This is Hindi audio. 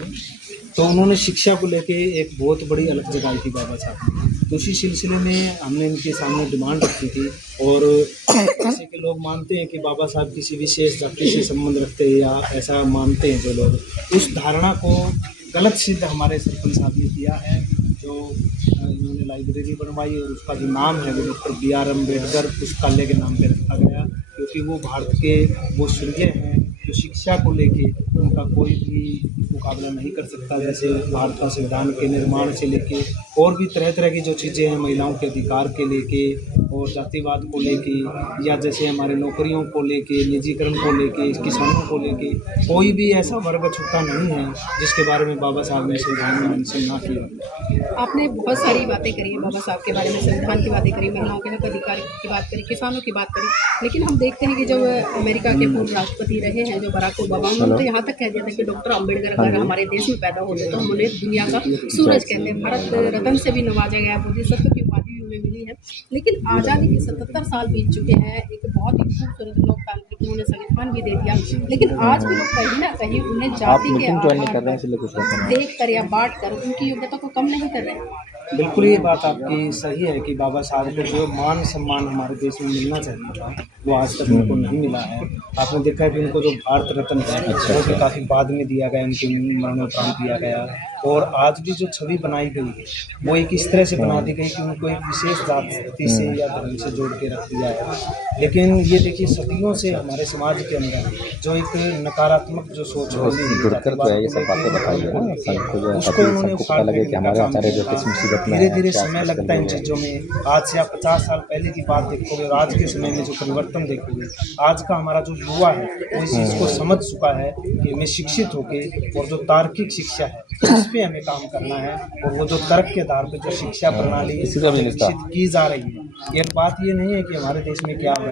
में। तो उन्होंने शिक्षा को लेके एक बहुत बड़ी अलग जगाई थी बाबा साहब ने। तो उसी सिलसिले में हमने इनके सामने डिमांड रखी थी। और जैसे कि लोग मानते हैं कि बाबा साहब किसी विशेष जाति से संबंध रखते हैं या ऐसा मानते हैं जो लोग, उस धारणा को गलत सिद्ध हमारे सरपंच साहब ने किया है। जो इन्होंने लाइब्रेरी बनवाई और उसका जो नाम है वो डॉक्टर BR अम्बेडकर पुस्तकालय के नाम पे रखा गया, क्योंकि वो भारत के वो सूर्य हैं जो शिक्षा को लेके उनका कोई भी मुकाबला नहीं कर सकता। जैसे भारत का संविधान के निर्माण से लेके और भी तरह तरह की जो चीज़ें हैं, महिलाओं के अधिकार के लेके और जातिवाद को लेके, या जैसे हमारे नौकरियों को लेके, निजीकरण को लेके, किसानों को लेके, कोई भी ऐसा वर्ग छूटा नहीं है जिसके बारे में बाबा साहब ने संविधान में मेंशन ना किया। आपने बहुत सारी बातें करी हैं बाबा साहब के बारे में, संविधान की बातें करी, महिलाओं के हक अधिकार की बात करी, किसानों की बात करी, लेकिन हम देखते हैं कि जब अमेरिका के पूर्व राष्ट्रपति रहे हैं जो बराक ओबामा, उन्होंने तो यहाँ तक कह दिया था कि डॉक्टर अम्बेडकर अगर हमारे देश में पैदा होते तो हम उन्हें दुनिया का सूरज कहते हैं। भारत रत्न से भी नवाजा गया, बोधिसत्व की उपाधि भी उन्हें मिली है। लेकिन आज़ादी के 77 साल बीत चुके हैं, एक बहुत ही खूबसूरत लोकतांत्रिक उन्होंने संविधान भी दे दिया, लेकिन आज भी लोग कहीं ना कहीं उन्हें जाति के आधार देख कर या बांट कर उनकी योग्यता को कम नहीं कर रहे हैं। बिल्कुल ये बात आपकी सही है कि बाबा साहब को जो मान सम्मान हमारे देश में मिलना चाहिए था वो आज तक उनको नहीं मिला है। आपने देखा है कि उनको जो भारत रत्न है वो भी काफ़ी बाद में दिया गया, उनके मरणोपरांत दिया गया। और आज भी जो छवि बनाई गई है वो एक इस तरह से बना दी गई कि उनको एक विशेष जाति से या धर्म से जोड़ के रख दिया है। लेकिन ये देखिए सदियों से हमारे समाज के अंदर जो एक नकारात्मक जो सोच उसको उन्होंने उखाड़ धीरे धीरे समय लगता है इन चीज़ों में। आज से आप 50 साल पहले की बात देखोगे और आज के समय में जो परिवर्तन देखोगे, आज का हमारा जो युवा है वो इस चीज़ को समझ चुका है कि हमें शिक्षित होके और जो तार्किक शिक्षा है उस पे हमें काम करना है। और वो जो तर्क के आधार पे जो शिक्षा प्रणाली विकसित की जा रही है, ये बात ये नहीं है कि हमारे देश में क्या है।